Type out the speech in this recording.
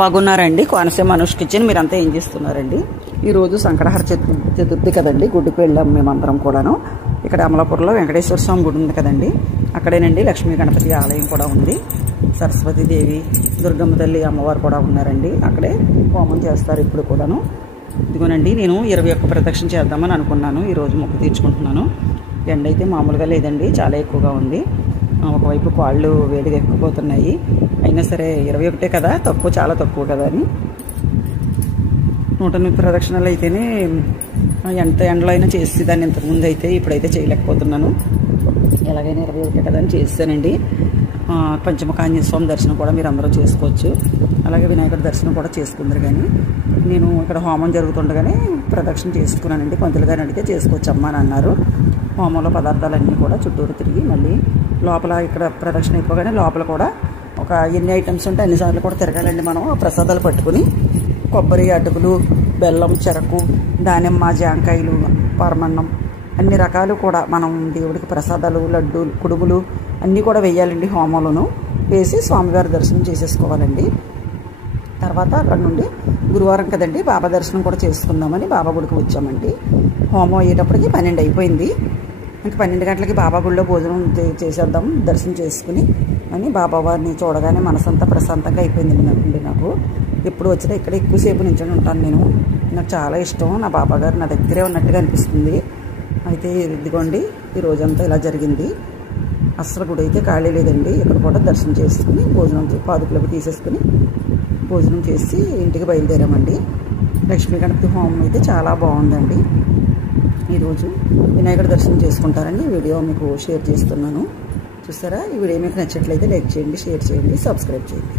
బాగున్నారండి. కోనసీమ మనోజ్ కిచెన్. మీరంతా ఏం చేస్తున్నారండి? ఈరోజు సంకటహర చతుర్థి కదండి. గుడ్డికి వెళ్ళాం మేమందరం కూడాను. ఇక్కడ అమలాపురంలో వెంకటేశ్వర స్వామి గుడి ఉంది కదండి, అక్కడేనండి లక్ష్మీ గణపతి ఆలయం కూడా ఉంది. సరస్వతీదేవి, దుర్గమ్మ తల్లి, అమ్మవారు కూడా ఉన్నారండి. అక్కడే హోమం చేస్తారు ఇప్పుడు కూడాను. ఇదిగోనండి, నేను 21 ప్రదక్షిణ చేద్దామని అనుకున్నాను. ఈరోజు మొక్కు తీర్చుకుంటున్నాను. ఎండ అయితే మామూలుగా లేదండి, చాలా ఎక్కువగా ఉంది. ఒకవైపు కాళ్ళు వేడిగా ఎక్కిపోతున్నాయి. అయినా సరే 21 కదా, చాలా తక్కువ కదా అని 108 ప్రదక్షిణలు అయితేనే ఎంత ఎండలో అయినా చేసి దాన్ని ఇంతకుముందు అయితే, ఇప్పుడైతే చేయలేకపోతున్నాను. ఎలాగైనా 21 కదా అని చేస్తానండి. పంచముఖ ఆంజనేయ స్వామి దర్శనం కూడా మీరు అందరూ చేసుకోవచ్చు. అలాగే వినాయకుడి దర్శనం కూడా చేసుకుందరు. కానీ నేను ఇక్కడ హోమం జరుగుతుండగానే ప్రదక్షిణ చేసుకున్నానండి. పంతులు గారిని అడిగితే చేసుకోవచ్చు అమ్మా అని అన్నారు. హోమంలో పదార్థాలన్నీ కూడా చుట్టూరు తిరిగి మళ్ళీ లోపల ఇక్కడ ప్రదక్షిణ అయిపోగానే లోపల కూడా ఒక ఎన్ని ఐటమ్స్ ఉంటే అన్నిసార్లు కూడా తిరగాలండి. మనం ప్రసాదాలు పట్టుకుని కొబ్బరి, అటుకులు, బెల్లం, చెరకు, దానిమ్మ, జాంకాయలు, పరమన్నం అన్ని రకాలు కూడా మనం దేవుడికి ప్రసాదాలు, లడ్డూలు, కుడుములు అన్నీ కూడా వేయాలండి. హోమంలోనూ వేసి స్వామివారి దర్శనం చేసేసుకోవాలండి. తర్వాత అక్కడ నుండి గురువారం కదండి, బాబా దర్శనం కూడా చేసుకుందామని బాబా గుడికి వచ్చామండి. హోమం అయ్యేటప్పటికి 12 అయిపోయింది. ఇంక 12 గంటలకి బాబా గుడిలో భోజనం చేసేద్దాం దర్శనం చేసుకుని అని బాబావారిని చూడగానే మనసంతా ప్రశాంతంగా అయిపోయింది నాకు. ఎప్పుడు వచ్చినా ఇక్కడ ఎక్కువసేపు నించొని ఉంటాను నేను. నాకు చాలా ఇష్టం. నా బాబా గారు నా దగ్గరే ఉన్నట్టుగా అనిపిస్తుంది. అయితే ఇదిగోండి, ఈ రోజంతా ఇలా జరిగింది. అసలు గుడి అయితే ఖాళీ లేదండి. ఇక్కడ కూడా దర్శనం చేసుకుని భోజనం పాదుకులకు తీసేసుకుని భోజనం చేసి ఇంటికి బయలుదేరామండి. లక్ష్మీ గణపతి హోమం అయితే చాలా బాగుందండి. ఈరోజు వినాయకుడి దర్శనం చేసుకుంటారని వీడియో మీకు షేర్ చేస్తున్నాను. చూసారా? ఈ వీడియో మీకు నచ్చినట్లయితే లైక్ చేయండి, షేర్ చేయండి, సబ్స్క్రైబ్ చేయండి.